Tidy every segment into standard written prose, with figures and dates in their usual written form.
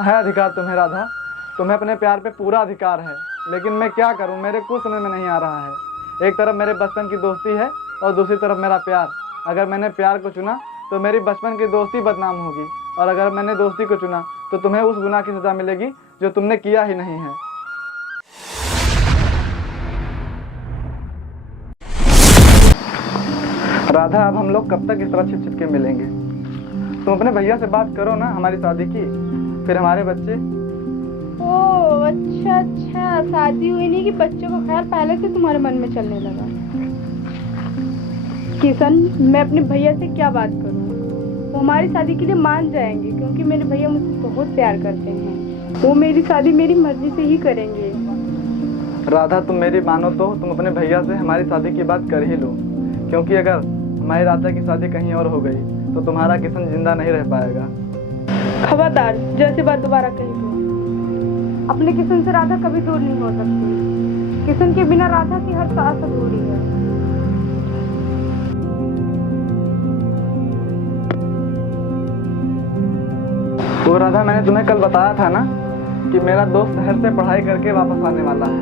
हाँ है अधिकार तुम्हें राधा, तुम्हें अपने प्यार पे पूरा अधिकार है, लेकिन मैं क्या करूं, मेरे कुछ समझ में नहीं आ रहा है। एक तरफ मेरे बचपन की दोस्ती है और दूसरी तरफ मेरा प्यार। अगर मैंने प्यार को चुना तो मेरी बचपन की दोस्ती बदनाम होगी, और अगर मैंने दोस्ती को चुना तो तुम्हें उस गुनाह की सजा मिलेगी जो तुमने किया ही नहीं है। राधा, अब हम लोग कब तक इस तरह छिप छिप के मिलेंगे? तुम अपने भैया से बात करो ना हमारी शादी की, फिर हमारे बच्चे। ओह अच्छा अच्छा, शादी हुई नहीं कि बच्चों का ख्याल पहले से तुम्हारे मन में चलने लगा। किशन, मैं अपने भैया से क्या बात करूं? वो हमारी शादी के लिए मान जाएंगे, क्योंकि मेरे भैया मुझसे बहुत प्यार करते हैं। वो मेरी शादी मेरी मर्जी से ही करेंगे। राधा, तुम मेरी मानो तो तुम अपने भैया से हमारी शादी की बात कर ही लो, क्योंकि अगर हमारी राधा की शादी कहीं और हो गई तो तुम्हारा किशन जिंदा नहीं रह पाएगा। खबरदार, जैसी बात दोबारा कही तो। अपने किशन से राधा कभी दूर नहीं हो सकती। किशन के बिना राधा की हर सांस अधूरी है। तो राधा, मैंने तुम्हें कल बताया था ना कि मेरा दोस्त शहर से पढ़ाई करके वापस आने वाला है,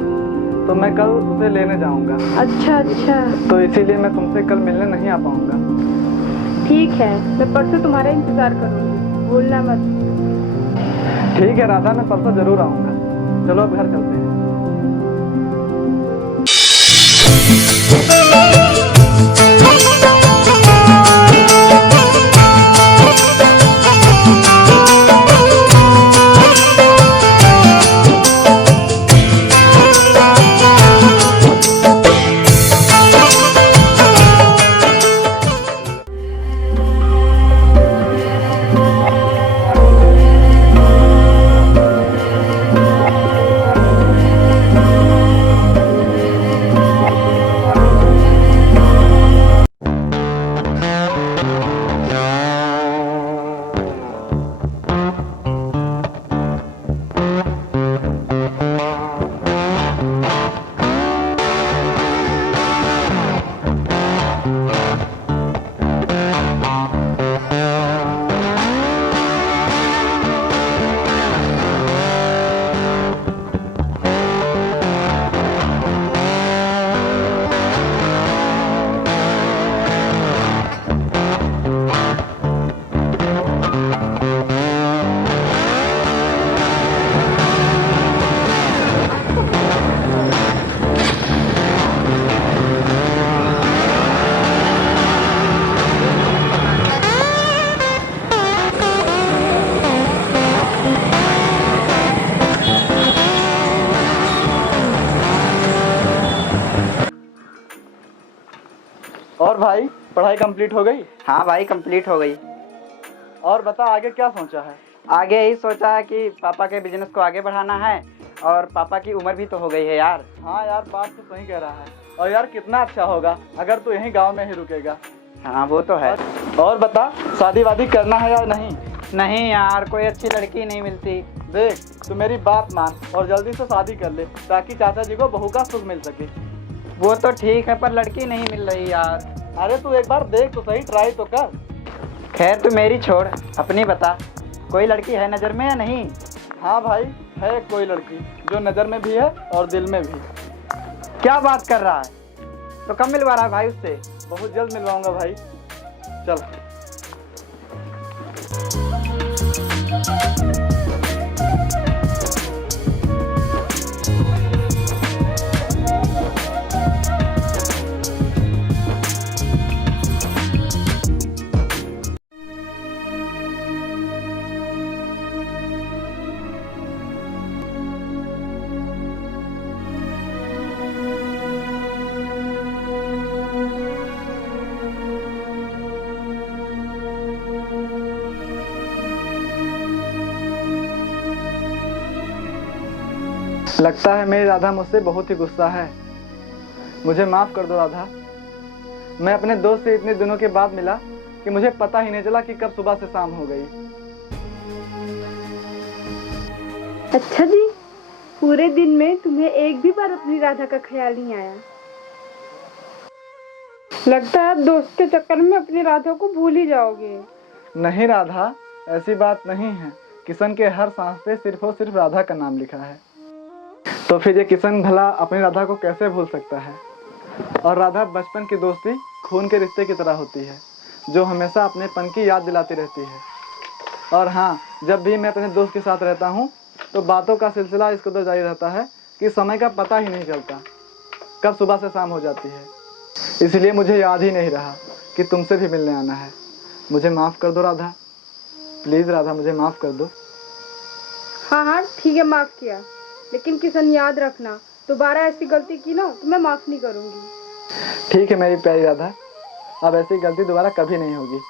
तो मैं कल उसे लेने जाऊंगा। अच्छा अच्छा, तो इसीलिए मैं तुमसे कल मिलने नहीं आ पाऊंगा। ठीक है, मैं परसों तुम्हारा इंतजार करूंगी, भूलना मत। ठीक है राधा, मैं परसों जरूर आऊंगा। चलो अब घर चलते हैं। और भाई, पढ़ाई कंप्लीट हो गई? हाँ भाई, कंप्लीट हो गई। और बता, आगे क्या सोचा है? आगे यही सोचा है कि पापा के बिजनेस को आगे बढ़ाना है, और पापा की उम्र भी तो हो गई है यार। हाँ यार, बात तो सही कह रहा है। और यार कितना अच्छा होगा अगर तू यहीं गांव में ही रुकेगा। हाँ वो तो है। और बता, शादी वादी करना है या नहीं? नहीं यार, कोई अच्छी लड़की नहीं मिलती। देख, तू मेरी बात मान और जल्दी से शादी कर ले, ताकि चाचा जी को बहू का सुख मिल सके। वो तो ठीक है, पर लड़की नहीं मिल रही यार। अरे तू एक बार देख तो सही, ट्राई तो कर। खैर तू मेरी छोड़, अपनी बता, कोई लड़की है नज़र में या नहीं? हाँ भाई, है कोई लड़की जो नज़र में भी है और दिल में भी। क्या बात कर रहा है? तो कब मिलवा रहा है भाई उससे? बहुत जल्द मिलवाऊंगा भाई, चल। लगता है मेरी राधा मुझसे बहुत ही गुस्सा है। मुझे माफ कर दो राधा। मैं अपने दोस्त से इतने दिनों के बाद मिला कि मुझे पता ही नहीं चला कि कब सुबह से शाम हो गई। अच्छा जी, पूरे दिन में तुम्हें एक भी बार अपनी राधा का ख्याल नहीं आया? लगता है दोस्त के चक्कर में अपनी राधा को भूल ही जाओगे। नहीं राधा, ऐसी बात नहीं है। किशन के हर सांस पे सिर्फ और सिर्फ राधा का नाम लिखा है। तो फिर ये किशन भला अपनी राधा को कैसे भूल सकता है? और राधा बचपन की दोस्ती खून के रिश्ते की तरह होती है, जो हमेशा अपनेपन की याद दिलाती रहती है। और हाँ, जब भी मैं अपने दोस्त के साथ रहता हूँ तो बातों का सिलसिला इसको तो जारी रहता है कि समय का पता ही नहीं चलता, कब सुबह से शाम हो जाती है। इसलिए मुझे याद ही नहीं रहा कि तुमसे भी मिलने आना है। मुझे माफ़ कर दो राधा, प्लीज़ राधा, मुझे माफ़ कर दो। हाँ हाँ ठीक है, माफ़ किया, लेकिन किशन याद रखना, दोबारा ऐसी गलती की ना तो मैं माफ़ नहीं करूँगी। ठीक है मेरी प्यारी राधा, अब ऐसी गलती दोबारा कभी नहीं होगी।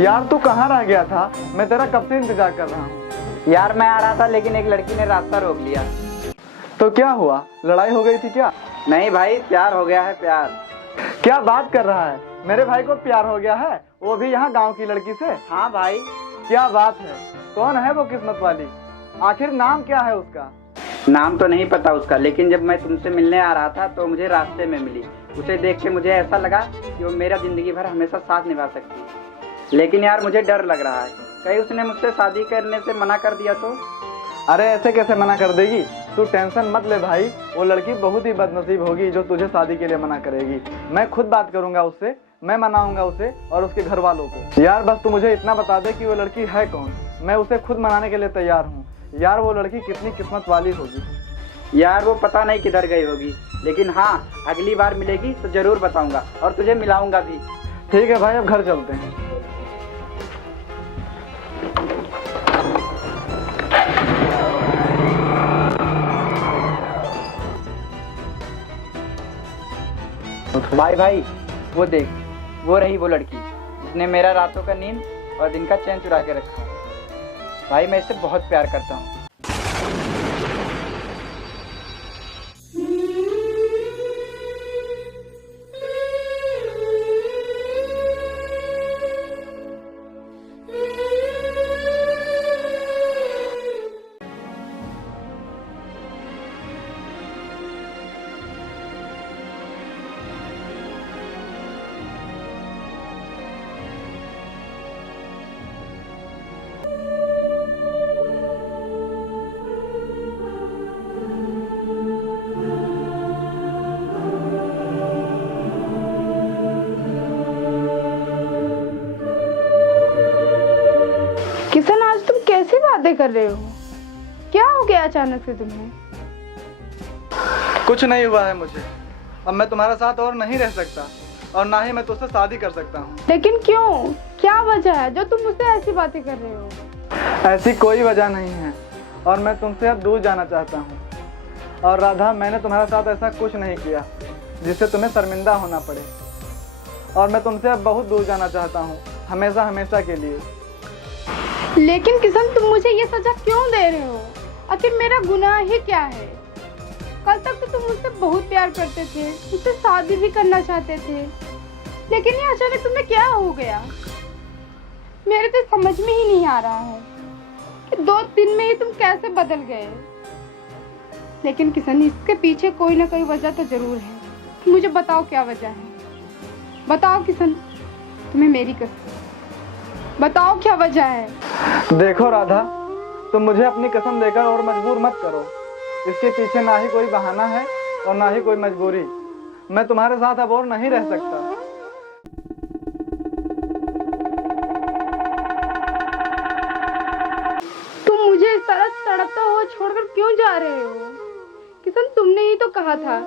यार तू कहाँ रह गया था? मैं तेरा कब से इंतजार कर रहा हूँ। यार मैं आ रहा था लेकिन एक लड़की ने रास्ता रोक लिया। तो क्या हुआ, लड़ाई हो गई थी क्या? नहीं भाई, प्यार हो गया है, प्यार। क्या बात कर रहा है? मेरे भाई को प्यार हो गया है, वो भी यहाँ गांव की लड़की से? हाँ भाई। क्या बात है, कौन है वो किस्मत वाली? आखिर नाम क्या है उसका? नाम तो नहीं पता उसका, लेकिन जब मैं तुमसे मिलने आ रहा था तो मुझे रास्ते में मिली। उसे देख के मुझे ऐसा लगा कि वो मेरा जिंदगी भर हमेशा साथ निभा सकती है। लेकिन यार मुझे डर लग रहा है, कहीं उसने मुझसे शादी करने से मना कर दिया तो? अरे ऐसे कैसे मना कर देगी? तू टेंशन मत ले भाई, वो लड़की बहुत ही बदनसीब होगी जो तुझे शादी के लिए मना करेगी। मैं खुद बात करूंगा उससे, मैं मनाऊंगा उसे और उसके घर वालों को। यार बस तू मुझे इतना बता दे कि वो लड़की है कौन, मैं उसे खुद मनाने के लिए तैयार हूँ। यार वो लड़की कितनी किस्मत वाली होगी। यार वो पता नहीं किधर गई होगी, लेकिन हाँ अगली बार मिलेगी तो जरूर बताऊंगा और तुझे मिलाऊंगा भी। ठीक है भाई, अब घर चलते हैं। भाई भाई वो देख, वो रही वो लड़की जिसने मेरा रातों का नींद और दिन का चैन चुरा के रखा। भाई मैं इससे बहुत प्यार करता हूँ। किशन आज तुम कैसी बातें कर रहे हो? क्या हो गया अचानक से तुम्हें? कुछ नहीं हुआ है मुझे, अब मैं तुम्हारे साथ और नहीं रह सकता और ना ही मैं तुझसे शादी कर सकता हूँ। लेकिन क्यों, क्या वजह है जो तुम मुझसे ऐसी बातें कर रहे हो? ऐसी कोई वजह नहीं है और मैं तुमसे अब दूर जाना चाहता हूँ। और राधा, मैंने तुम्हारे साथ ऐसा कुछ नहीं किया जिससे तुम्हें शर्मिंदा होना पड़े। और मैं तुमसे अब बहुत दूर जाना चाहता हूँ, हमेशा हमेशा के लिए। लेकिन किशन तुम मुझे ये सजा क्यों दे रहे हो? आखिर मेरा गुनाह ही क्या है? कल तक तो तुम मुझसे बहुत प्यार करते थे, मुझसे शादी भी करना चाहते थे, लेकिन ये अचानक तुम्हें क्या हो गया? मेरे तो समझ में ही नहीं आ रहा है कि 2 दिन में ही तुम कैसे बदल गए। लेकिन किशन इसके पीछे कोई ना कोई वजह तो जरूर है। मुझे बताओ क्या वजह है, बताओ किशन, तुम्हें मेरी कसम बताओ क्या वजह है। देखो राधा, तुम मुझे अपनी कसम देकर और मजबूर मत करो। इसके पीछे ना ही कोई बहाना है और ना ही कोई मजबूरी। मैं तुम्हारे साथ अब और नहीं रह सकता। तुम मुझे इस तरह तड़पता हुआ छोड़कर क्यों जा रहे हो? किशन, तुमने ही तो कहा था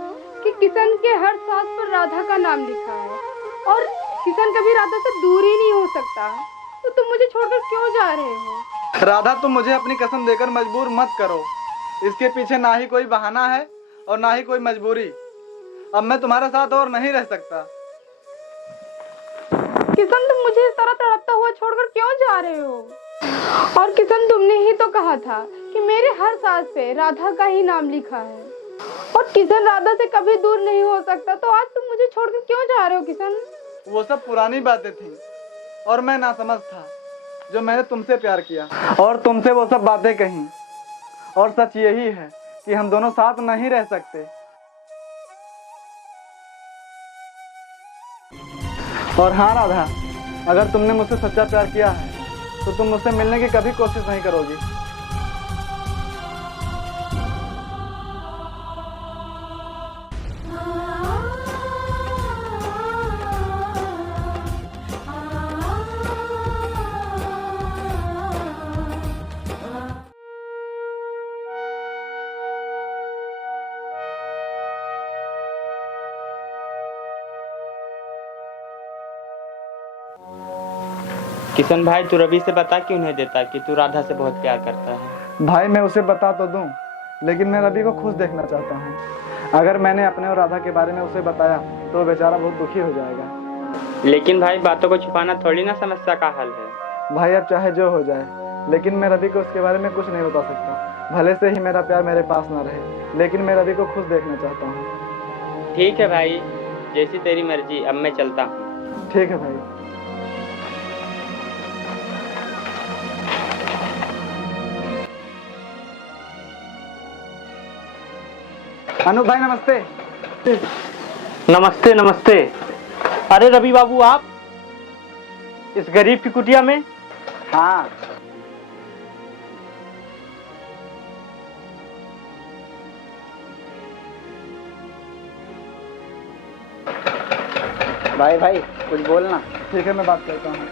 कि किशन के हर सांस पर राधा का नाम लिखा है और किशन कभी राधा से दूर ही नहीं हो सकता। तो तुम मुझे छोड़कर क्यों जा रहे हो? राधा, तुम मुझे अपनी कसम देकर मजबूर मत करो। इसके पीछे ना ही कोई बहाना है और ना ही कोई मजबूरी। अब मैं तुम्हारे साथ और नहीं रह सकता। किशन, तुम मुझे इस तरह तड़पता हुआ छोड़कर क्यों जा रहे हो? और किशन, तुमने ही तो कहा था कि मेरे हर सांस पे राधा का ही नाम लिखा है और किशन राधा से कभी दूर नहीं हो सकता। तो आज तुम मुझे छोड़कर क्यों जा रहे हो किशन? वो सब पुरानी बातें थी और मैं नासमझ था जो मैंने तुमसे प्यार किया और तुमसे वो सब बातें कही। और सच यही है कि हम दोनों साथ नहीं रह सकते। और हाँ राधा, अगर तुमने मुझसे सच्चा प्यार किया है तो तुम मुझसे मिलने की कभी कोशिश नहीं करोगी। किशन भाई, तू रवि से बता क्यों नहीं देता कि तू राधा से बहुत प्यार करता है। भाई, मैं उसे बता तो दूं, लेकिन मैं रवि को खुश देखना चाहता हूँ। अगर मैंने अपने और राधा के बारे में उसे बताया तो वो बेचारा बहुत दुखी हो जाएगा। लेकिन भाई, बातों को छुपाना थोड़ी ना समस्या का हल है। भाई, अब चाहे जो हो जाए, लेकिन मैं रवि को उसके बारे में कुछ नहीं बता सकता। भले से ही मेरा प्यार मेरे पास ना रहे, लेकिन मैं रवि को खुश देखना चाहता हूँ। ठीक है भाई, जैसी तेरी मर्जी। अब मैं चलता हूँ। ठीक है भाई। अनु भाई, नमस्ते। नमस्ते नमस्ते। अरे रवि बाबू, आप इस गरीब की कुटिया में? हाँ, भाई भाई कुछ बोलना। ठीक है, मैं बात करता हूँ।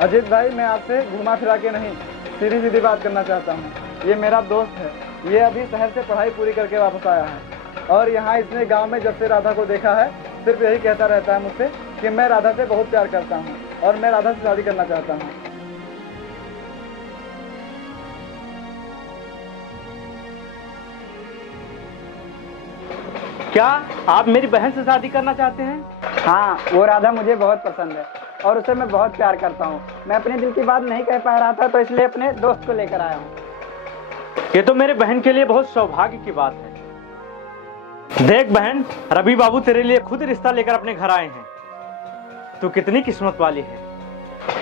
अजीत भाई, मैं आपसे घुमा फिरा के नहीं, सीधी सीधी बात करना चाहता हूँ। ये मेरा दोस्त है। ये अभी शहर से पढ़ाई पूरी करके वापस आया है और यहाँ इसने गांव में जब से राधा को देखा है सिर्फ यही कहता रहता है मुझसे कि मैं राधा से बहुत प्यार करता हूँ और मैं राधा से शादी करना चाहता हूँ। क्या आप मेरी बहन से शादी करना चाहते हैं? हाँ, वो राधा मुझे बहुत पसंद है और उसे मैं बहुत प्यार करता हूँ। मैं अपने दिल की बात नहीं कह पा रहा था तो इसलिए अपने दोस्त को लेकर आया हूँ। ये तो मेरे बहन के लिए बहुत सौभाग्य की बात है। देख बहन, रवि बाबू तेरे लिए खुद रिश्ता लेकर अपने घर आए हैं। तू कितनी किस्मत वाली है।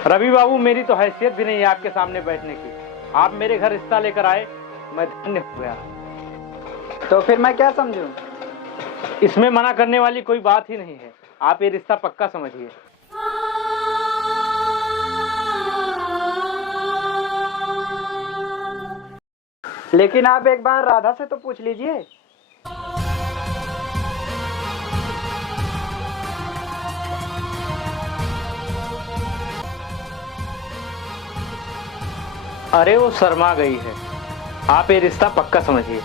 रवि बाबू, मेरी तो हैसियत भी नहीं है आपके सामने बैठने की। आप मेरे घर रिश्ता लेकर आए, मैं धन्य हो गया। तो फिर मैं क्या समझूं? इसमें मना करने वाली कोई बात ही नहीं है। आप ये रिश्ता पक्का समझिए। लेकिन आप एक बार राधा से तो पूछ लीजिए। अरे वो शर्मा गई है। आप ये रिश्ता पक्का समझिए।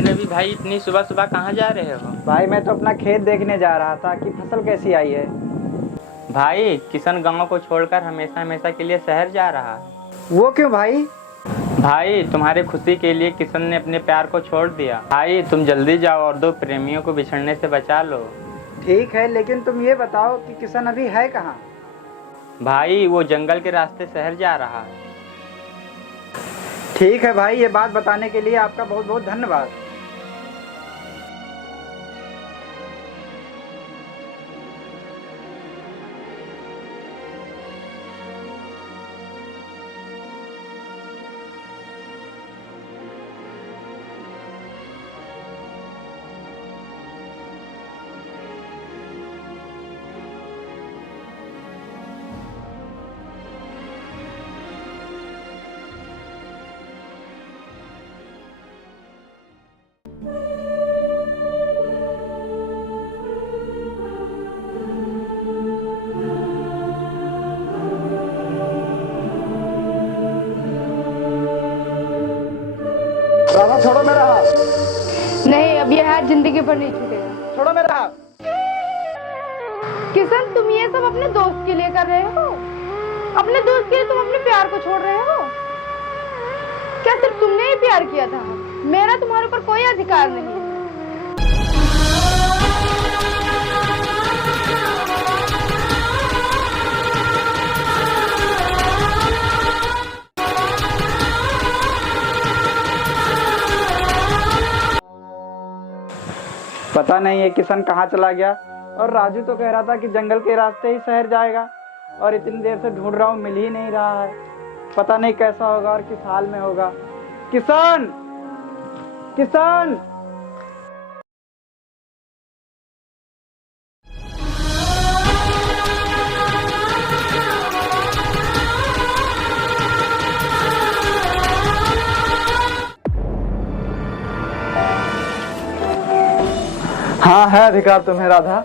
अरे रवि भाई, इतनी सुबह सुबह कहाँ जा रहे हो? भाई मैं तो अपना खेत देखने जा रहा था कि फसल कैसी आई है। भाई किशन गांव को छोड़कर हमेशा हमेशा के लिए शहर जा रहा है। वो क्यों भाई? भाई तुम्हारी खुशी के लिए किशन ने अपने प्यार को छोड़ दिया। भाई तुम जल्दी जाओ और दो प्रेमियों को बिछड़ने से बचा लो। ठीक है, लेकिन तुम ये बताओ कि किशन अभी है कहाँ? भाई वो जंगल के रास्ते शहर जा रहा है। ठीक है भाई, ये बात बताने के लिए आपका बहुत बहुत धन्यवाद। राधा छोड़ो मेरा हाथ, नहीं, अब ये हाथ जिंदगी भर नहीं छूटेगा। छोड़ो मेरा हाथ। किशन, तुम ये सब अपने दोस्त के लिए कर रहे हो? अपने दोस्त के लिए तुम अपने प्यार को छोड़ रहे हो? क्या सिर्फ तुमने ही प्यार किया था? मेरा तुम्हारे ऊपर कोई अधिकार नहीं है। पता नहीं ये किशन कहाँ चला गया। और राजू तो कह रहा था कि जंगल के रास्ते ही शहर जाएगा, और इतनी देर से ढूंढ रहा हूँ, मिल ही नहीं रहा है। पता नहीं कैसा होगा और किस हाल में होगा। किशन, किशन! हाँ है अधिकार तुम्हें राधा,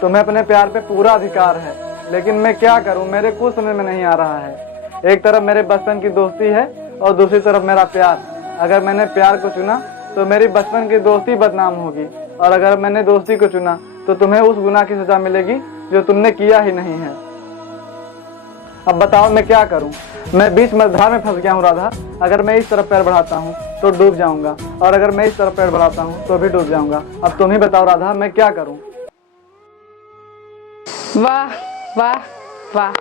तुम्हें अपने प्यार पे पूरा अधिकार है, लेकिन मैं क्या करूं, मेरे कुछ समझ में नहीं आ रहा है। एक तरफ मेरे बचपन की दोस्ती है और दूसरी तरफ मेरा प्यार। अगर मैंने प्यार को चुना तो मेरी बचपन की दोस्ती बदनाम होगी, और अगर मैंने दोस्ती को चुना तो तुम्हें उस गुनाह की सजा मिलेगी जो तुमने किया ही नहीं है। अब बताओ मैं क्या करूं, मैं बीच मझधार में फंस गया हूं राधा। अगर मैं इस तरफ पैर बढ़ाता हूं तो डूब जाऊंगा, और अगर मैं इस तरफ पैर बढ़ाता हूं तो भी डूब जाऊंगा। अब तुम ही बताओ राधा, मैं क्या करूं? वाह वाह वाह,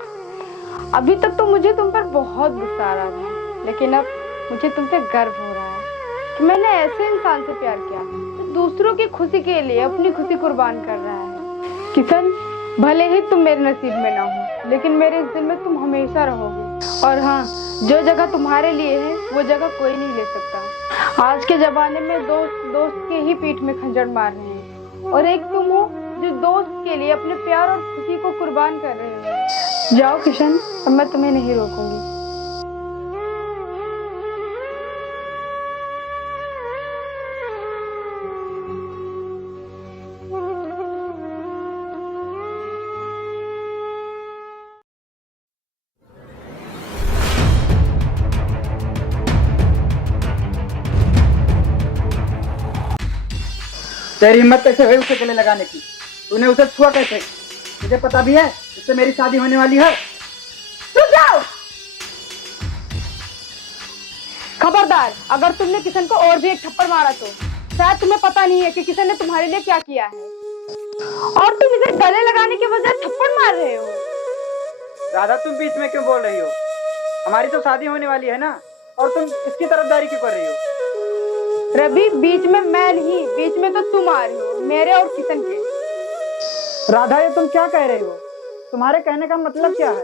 अभी तक तो मुझे तुम पर बहुत गुस्सा आ रहा था, लेकिन अब मुझे तुम पे गर्व हो रहा है कि मैंने ऐसे इंसान से प्यार किया जो दूसरों की खुशी के लिए अपनी खुशी कुर्बान कर रहा है। किशन, भले ही तुम मेरे नसीब में ना हो, लेकिन मेरे इस दिल में तुम हमेशा रहोगे। और हाँ, जो जगह तुम्हारे लिए है वो जगह कोई नहीं ले सकता। आज के जमाने में दोस्त के ही पीठ में खंजर मार रहे हैं, और एक तुम हो जो दोस्त के लिए अपने प्यार और खुशी को कुर्बान कर रहे हो। जाओ किशन, अब मैं तुम्हें नहीं रोकूंगी। तेरी हिम्मत कैसे हुई उसे गले लगाने की? तूने उसे छुआ कैसे? मुझे पता भी है इससे मेरी शादी होने वाली है। रुक जाओ! खबरदार, अगर तुमने किशन को और भी एक थप्पड़ मारा तो शायद तुम्हें पता नहीं है कि किशन ने तुम्हारे लिए क्या किया है, और तुम इसे गले लगाने के बजाय थप्पड़ मार रहे हो। राधा, तुम बीच में क्यों बोल रही हो? हमारी तो शादी होने वाली है ना, और तुम इसकी तरफदारी क्यों कर रही हो? रवि, बीच में मैं नहीं, बीच में तो तुम आ रही हो, मेरे और किशन के। राधा, ये तुम क्या कह रही हो? तुम्हारे कहने का मतलब क्या है?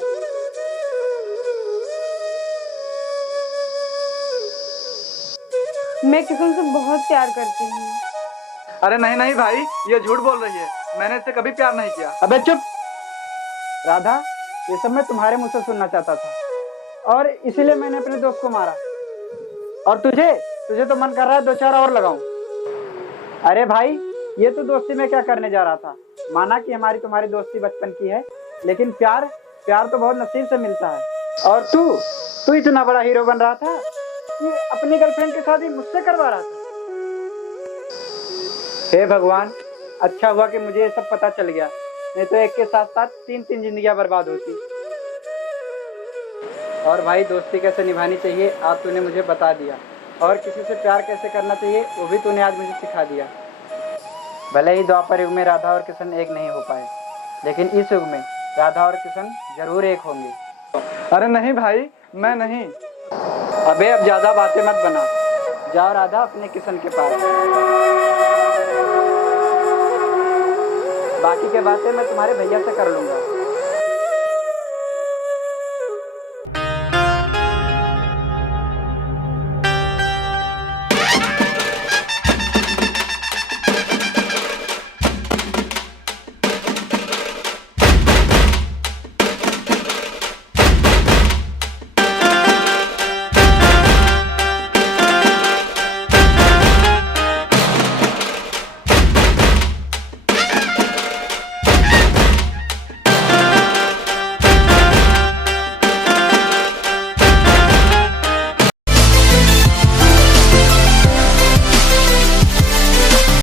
मैं किशन से बहुत प्यार करती हूँ। अरे नहीं नहीं भाई, ये झूठ बोल रही है, मैंने इससे कभी प्यार नहीं किया। अबे चुप! राधा, ये सब मैं तुम्हारे मुंह से सुनना चाहता था, और इसीलिए मैंने अपने दोस्त को मारा। और तुझे तो मन कर रहा है दो चार और लगाऊं। अरे भाई, ये तो दोस्ती में क्या करने जा रहा था। माना कि हमारी तुम्हारी दोस्ती बचपन की है, लेकिन प्यार तो बहुत नसीब से मिलता है। और तू इतना बड़ा हीरो बन रहा था कि अपनी गर्लफ्रेंड की शादी मुझसे करवा रहा था। हे भगवान, अच्छा हुआ कि मुझे ये सब पता चल गया, नहीं तो एक के साथ साथ तीन तीन जिंदगियां बर्बाद होती। और भाई, दोस्ती कैसे निभानी चाहिए आज तूने मुझे बता दिया, और किसी से प्यार कैसे करना चाहिए वो भी तूने आज मुझे सिखा दिया। भले ही द्वापर युग में राधा और किशन एक नहीं हो पाए, लेकिन इस युग में राधा और किशन जरूर एक होंगे। अरे नहीं भाई, मैं नहीं। अबे अब ज्यादा बातें मत बना, जाओ राधा अपने किशन के पास। बाकी के बातें मैं तुम्हारे भैया से कर लूंगा।